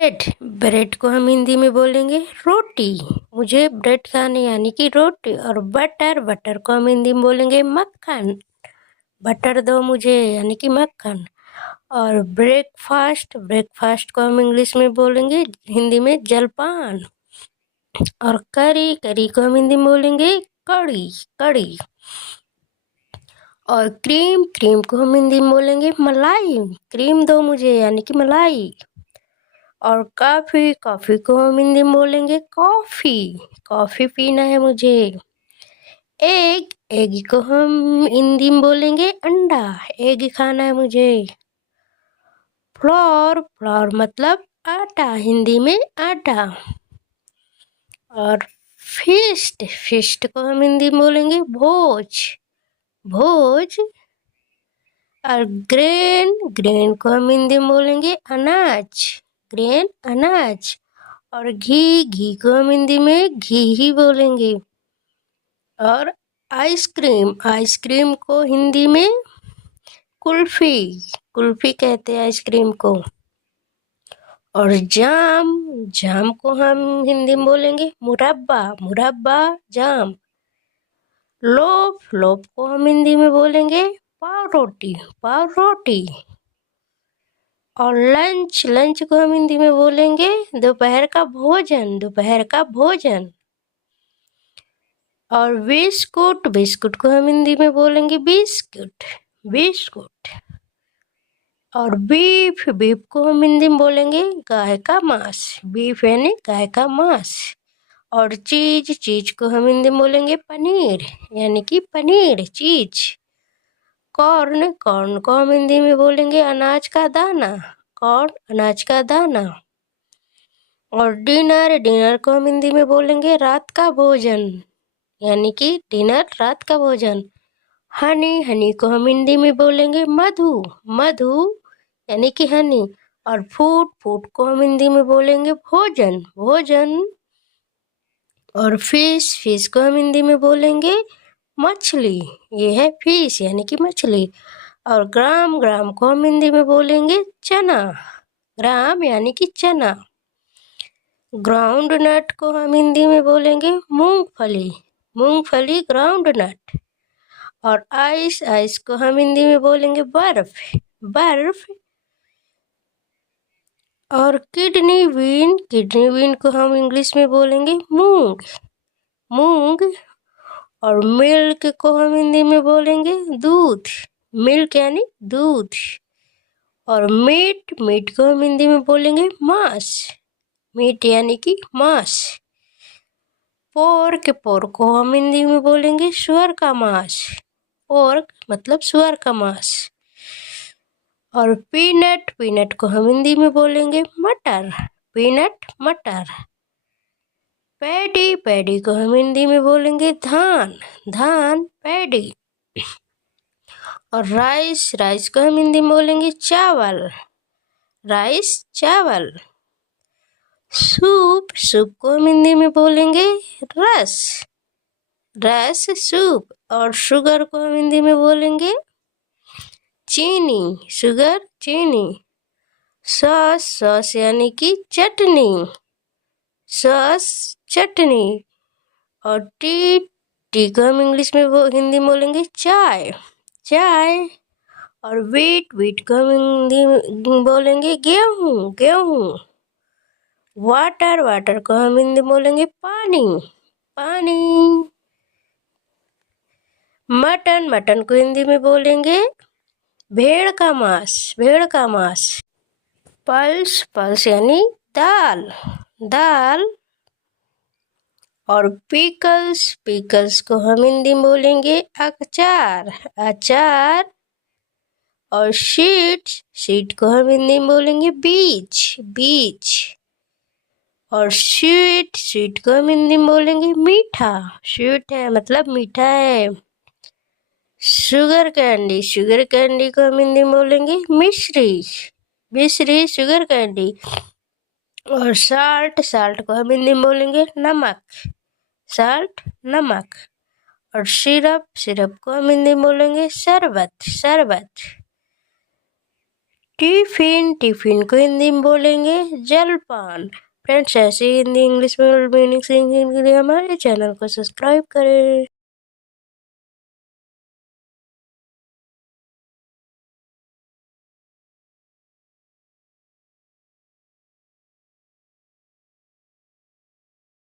Bread. Bread को हम हिंदी में बोलेंगे रोटी। मुझे ब्रेड खाने यानी कि रोटी। और बटर। बटर को हम हिंदी में बोलेंगे मक्खन। बटर दो मुझे यानी कि मक्खन। और ब्रेकफास्ट। ब्रेकफास्ट को हम इंग्लिश में बोलेंगे हिंदी में जलपान। और करी। करी को हम हिंदी में बोलेंगे कड़ी। कड़ी। और क्रीम। क्रीम को हम हिंदी में बोलेंगे मलाई। क्रीम दो मुझे यानी कि मलाई। और कॉफी। कॉफी को हम हिंदी में बोलेंगे कॉफी। कॉफी पीना है मुझे। एग। एग को हम हिंदी में बोलेंगे अंडा। एग खाना है मुझे। फ्लोर। फ्लोर मतलब आटा, हिंदी में आटा। और फिस्ट। फिस्ट को हम हिंदी में बोलेंगे भोज। भोज। और ग्रेन। ग्रेन को हम हिंदी में बोलेंगे अनाज। ग्रेन अनाज। और घी। घी को हम हिंदी में घी ही बोलेंगे। और आइसक्रीम। आइसक्रीम को हिंदी में कुल्फी। कुल्फी कहते हैं आइसक्रीम को। और जाम। जाम को हम हिंदी में बोलेंगे मुरब्बा। मुरब्बा जाम। लोफ। लोफ को हम हिंदी में बोलेंगे पाव रोटी। पाव रोटी। और लंच। लंच को हम हिंदी में बोलेंगे दोपहर का भोजन। दोपहर का भोजन। और बिस्कुट। बिस्कुट को हम हिंदी में बोलेंगे बिस्कुट। बिस्कुट। और बीफ। बीफ को हम हिंदी में बोलेंगे गाय का मांस। बीफ यानी गाय का मांस। और चीज। चीज को हम हिंदी में बोलेंगे पनीर यानी कि पनीर चीज। कॉर्न। कॉर्न को हम हिंदी में बोलेंगे अनाज का दाना। कॉर्न अनाज का दाना। और डिनर। डिनर को हम हिंदी में बोलेंगे रात का भोजन यानी कि डिनर रात का भोजन। हनी। हनी को हम हिंदी में बोलेंगे मधु। मधु यानी कि हनी। और फूड। फूड को हम हिंदी में बोलेंगे भोजन। भोजन। और फिश। फिश को हम हिंदी में बोलेंगे मछली। ये है फिश यानी कि मछली। और ग्राम। ग्राम को हम हिंदी में बोलेंगे चना। ग्राम यानी कि चना। ग्राउंड नट को हम हिंदी में बोलेंगे मूंगफली। मूंगफली ग्राउंड नट। और आइस। आइस को हम हिंदी में बोलेंगे बर्फ। बर्फ। और किडनी बीन। किडनी बीन को हम इंग्लिश में बोलेंगे मूंग। मूंग। और मिल्क को हम हिंदी में बोलेंगे दूध। मिल्क यानी दूध। और मीट। मीट को हम हिंदी में बोलेंगे मांस। मीट यानी कि मांस। पोर्क। पोर्क को हम हिंदी में बोलेंगे सुअर का मांस। पोर्क मतलब सुअर का मांस। और पीनट। पीनट को हम हिंदी में बोलेंगे मटर। पीनट मटर। पैडी। पैडी को हम हिंदी में बोलेंगे धान। धान पैडी। और राइस। राइस को हम हिंदी में बोलेंगे चावल। राइस चावल। सूप। सूप को हम हिंदी में बोलेंगे रस। रस सूप। और शुगर को हम हिंदी में बोलेंगे चीनी। शुगर चीनी। सॉस। सॉस यानी कि चटनी। सॉस चटनी। और टी। टी को हम इंग्लिश में हिंदी में बोलेंगे चाय। चाय। और वीट। वीट को हम हिंदी में बोलेंगे गेहूं। गेहूं। वाटर। वाटर को हम हिंदी में बोलेंगे पानी। पानी। मटन। मटन को हिंदी में बोलेंगे भेड़ का मांस। भेड़ का मांस। पल्स। पल्स यानी दाल। दाल। और पिकल्स। पिकल्स को हम हिंदी में बोलेंगे अचार। अचार। और शीट। शीट को हम हिंदी में बोलेंगे बीज। बीज। और स्वीट। स्वीट को हम हिंदी में बोलेंगे मीठा। स्वीट है मतलब मीठा है। Sugar candy. शुगर कैंडी को हम हिंदी में बोलेंगे मिश्री। मिश्री शुगर कैंडी। और साल्ट। साल्ट को हम हिंदी में बोलेंगे नमक। साल्ट नमक। और सिरप। सिरप को हम हिंदी में बोलेंगे शरबत। शरबत। टिफिन, टिफिन को हिंदी में बोलेंगे जलपान। फ्रेंड्स, ऐसे हिंदी इंग्लिश में मीनिंग सीखने के लिए हमारे चैनल को सब्सक्राइब करें।